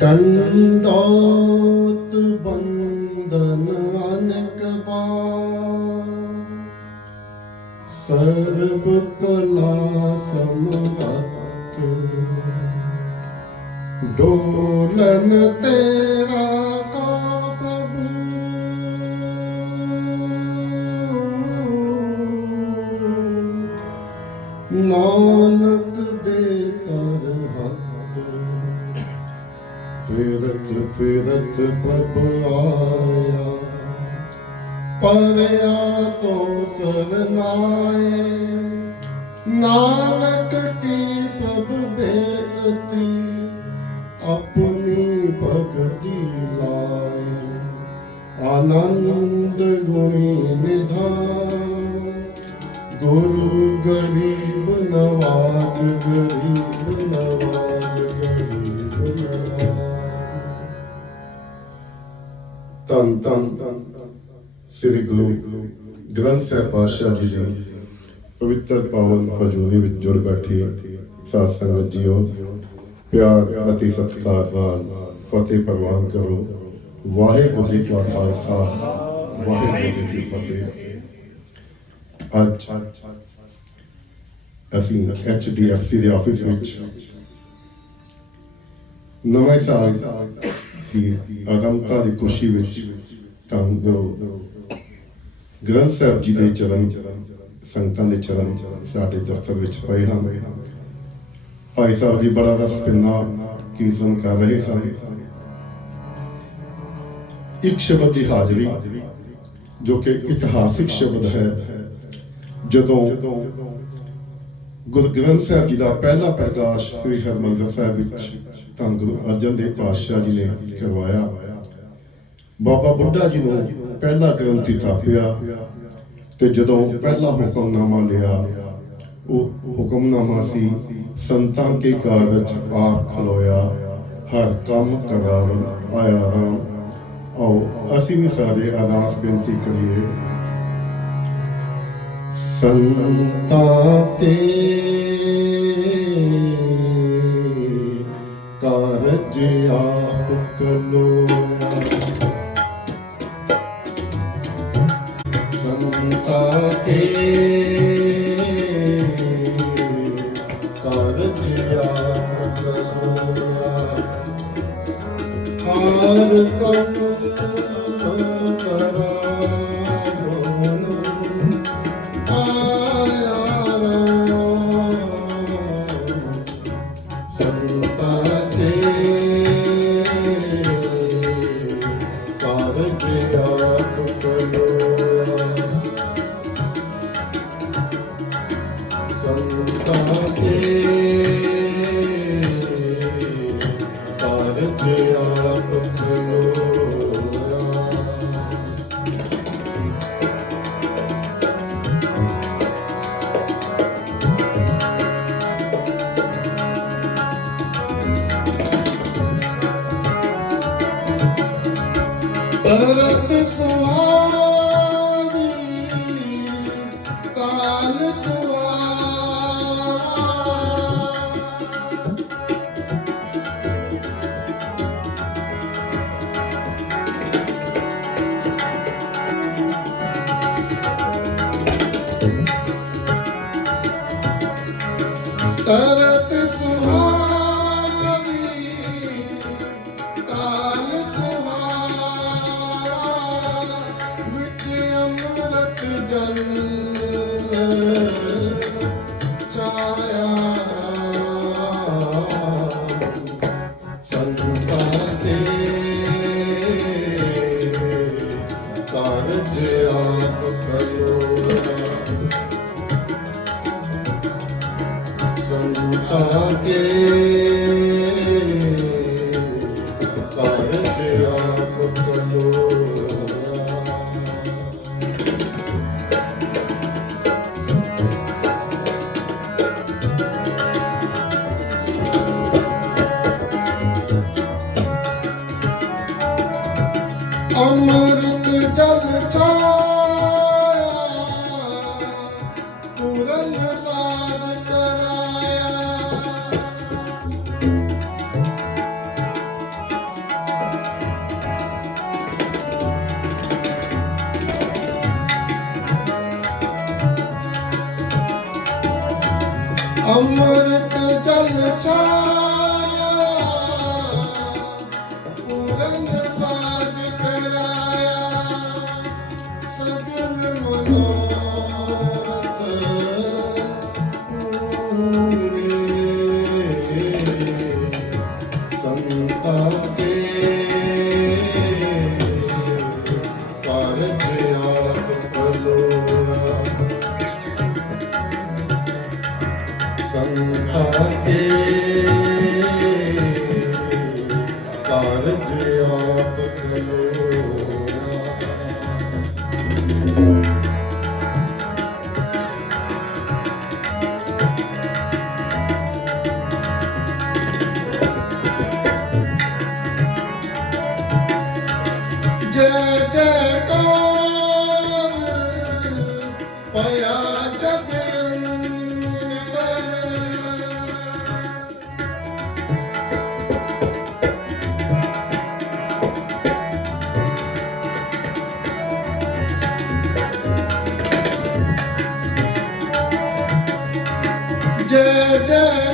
ਡੰਡੋਤ ਬੰਦਨ ਅਨਕ ਬਾਰ ਸਰਬ ਕਲਾ ਸਮਹਤ ਡੋਲਨ ਤੇਰਾ ਨਾਨਕ ਦੇ ਕਰ Fyrat, fyrat, pab aya Pariya to sarnaye Nanak ki pab bedati Apuni bhagati lai Anand guni nidhan Guru garib navag garib Guru Granth Sahib ਪਾਤਸ਼ਾਹ ਜੀ ਦੀ ਪਵਿੱਤਰ ਪਾਵਨ ਹਜ਼ੂਰੀ ਵਿੱਚ ਜੁੜ ਬੈਠੀ ਸਾਧ ਸੰਗਤ ਜੀਓ, ਪਿਆਰ ਅਤੇ ਸਤਿਕਾਰ ਨਾਲ ਫਤਿਹ ਪ੍ਰਵਾਨ ਕਰੋ। ਵਾਹਿਗੁਰੂ ਜੀ ਕਾ ਖਾਲਸਾ, ਵਾਹਿਗੁਰੂ ਜੀ ਕੀ ਫਤਿਹ। ਅੱਜ ਅਸੀਂ ਐਚਡੀਐਫਸੀ ਦੇ ਆਫਿਸ ਵਿੱਚ ਨਵੇਂ ਸਾਲ ਦੀ ਆਗਮਤਾ ਦੀ ਖੁਸ਼ੀ ਵਿੱਚ ਤੁਹਾਨੂੰ ਗ੍ਰੰਥ ਸਾਹਿਬ ਜੀ ਦੇ ਚਰਨ, ਸੰਗਤਾਂ ਦੇ ਚਰਨ ਸਾਡੇ ਦਫ਼ਤਰ ਵਿੱਚ ਪਏ ਹਨ। ਭਾਈ ਸਾਹਿਬ ਜੀ ਬੜਾ ਰਸ ਪਿੰਨਾ ਕੀਰਤਨ ਕਰ ਰਹੇ ਸਨ। ਇੱਕ ਸ਼ਬਦ ਦੀ ਹਾਜ਼ਰੀ, ਜੋ ਕਿ ਇਤਿਹਾਸਿਕ ਸ਼ਬਦ ਹੈ, ਜਦੋਂ ਗੁਰੂ ਗ੍ਰੰਥ ਸਾਹਿਬ ਜੀ ਦਾ ਪਹਿਲਾ ਪ੍ਰਕਾਸ਼ ਸ੍ਰੀ ਹਰਮੰਦਰ ਸਾਹਿਬ ਵਿੱਚ ਧੰਨ ਗੁਰੂ ਅਰਜਨ ਦੇਵ ਪਾਤਸ਼ਾਹ ਜੀ ਨੇ ਕਰਵਾਇਆ। ਬਾਬਾ ਬੁੱਢਾ ਜੀ ਨੂੰ ਪਹਿਲਾ ਗ੍ਰੰਥੀ ਥਾਪਿਆ ਤੇ ਜਦੋਂ ਪਹਿਲਾ ਹੁਕਮਨਾਮਾ ਲਿਆ, ਉਹ ਹੁਕਮਨਾਮਾ ਸੀ, ਸੰਤਾਂ ਕੇ ਕਾਰਜ ਆਪ ਖਲੋਇਆ, ਹਰ ਕੰਮ ਕਰਾਵਨ ਆਇਆ ਰਾਮ। ਆਓ, ਅਸੀਂ ਵੀ ਸਾਰੇ ਅਰਦਾਸ ਬੇਨਤੀ ਕਰੀਏ। ਸੰਤਾਂ ਤੇ ਕਾਰਜ ਆਪ ਕਲੋਇਆ भरत सुहा ਸੰਤਾਂ ਤੇ ਕਾਰਜ ਆਪ ਕੇ امرت جل چايا ڪرايا سڄو ਜੈ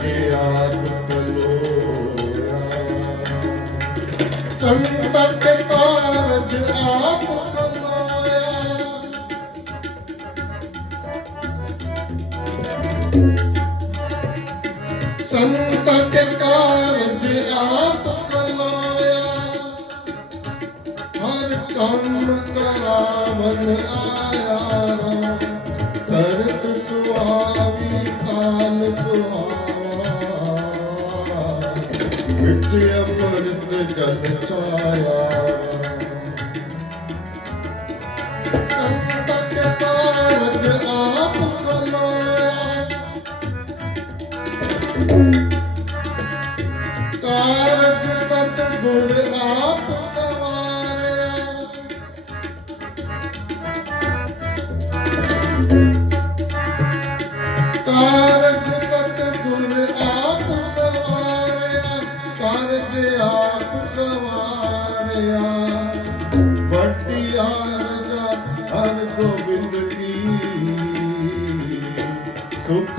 ਕਾਰਜ ਆਪ ਕਲੋਆ ਕਾਰਜ ਆਪ ਅੰਮ੍ਰਿਤ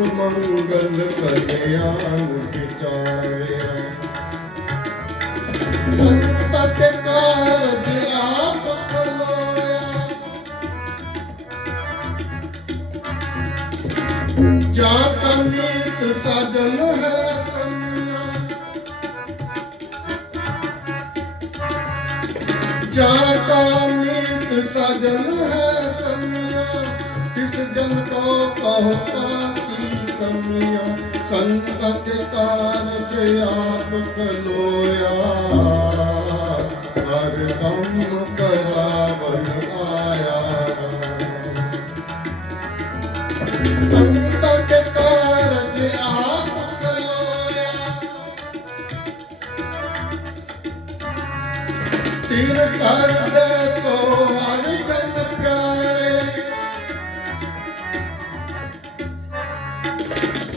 ਮੰਗਲ ਕਲਿਆਣ ਵਿਚਾਰਿਆ ਸੰਤਤ ਕਾਰਜ ਆਪ ਖਲੋਇਆ ਜਾ ਕਮੀਤ ਸਜਨ ਹੈ ਸੰਨਾ ਜਾ ਕਮੀਤ ਸਜਨ ਹੈ ਸੰਨਾ ਕਿਸ ਜਨ ਕੋ ਕਹਤਾ ਸੰਤਾਂ ਕਾਰਜ ਆਪ ਖਲੋਇਆ।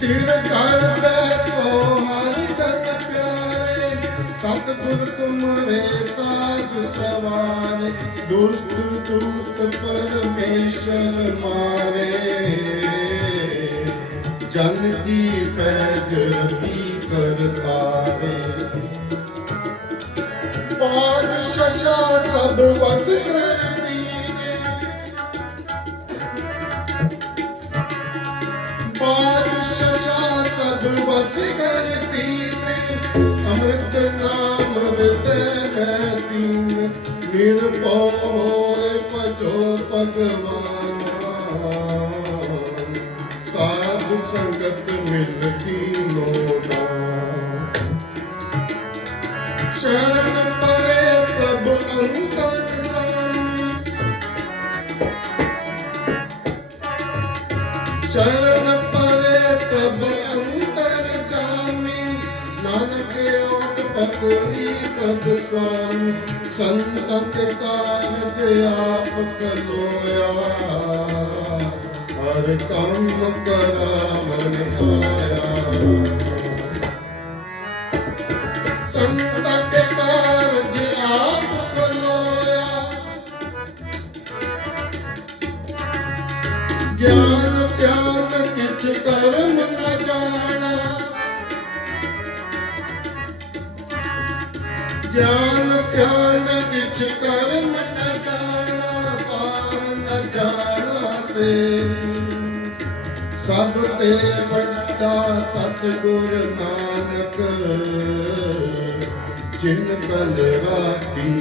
ਤੀਰ ਕਰਦੇ ਸੋ ਹਰ ਜਨ ਪਿਆਰੇ, ਸਤਿਗੁਰ ਤੁਮਰੇ ਤਾਜ ਸਵਾਰੇ, ਦੁਸ਼ਟ ਦੂਤ ਪਰਮੇਸ਼ਰ ਮਾਰੇ। ਜਨ ਕੀ ਪੈਜ ਕੀ ਕਰਤਾਰੇ ਬਾਦਸ਼ਾਹ ਤਬ ਵਸ ਕਰਤੀ ਬਾਦਸ਼ਾਹ ਤਬ ਅੰਮ੍ਰਿਤ ਨਾਮ ਵਿਤੇ ਮੈਂ ਤੀਨ ਨਿਰਭਉ ਹੋਏ ਭਜੋ ਭਗਵਾਨ ਸਾਧ ਸੰਗਤ ਮਿਲਤੀ ਲੋੜਾ ਸ਼ਰਨ ਪਰੇ ਪ੍ਰਭ ਅੰਤਰ ਜਾਮੀ ਸ਼ਰਨ ਓਟ ਪਕੜੀ ਪ੍ਰਭ ਕਾਰਜ ਆਪ ਕਲੋਇਆ ਹਰ ਕੰਮ ਕਰਾਵਨ ਆਇਆ ਸੰਤਾਂ ਤੇ ਵੱਡਾ ਸਤਿਗੁਰ ਨਾਨਕ ਜਿਨ ਕਲ ਰਾਤੀ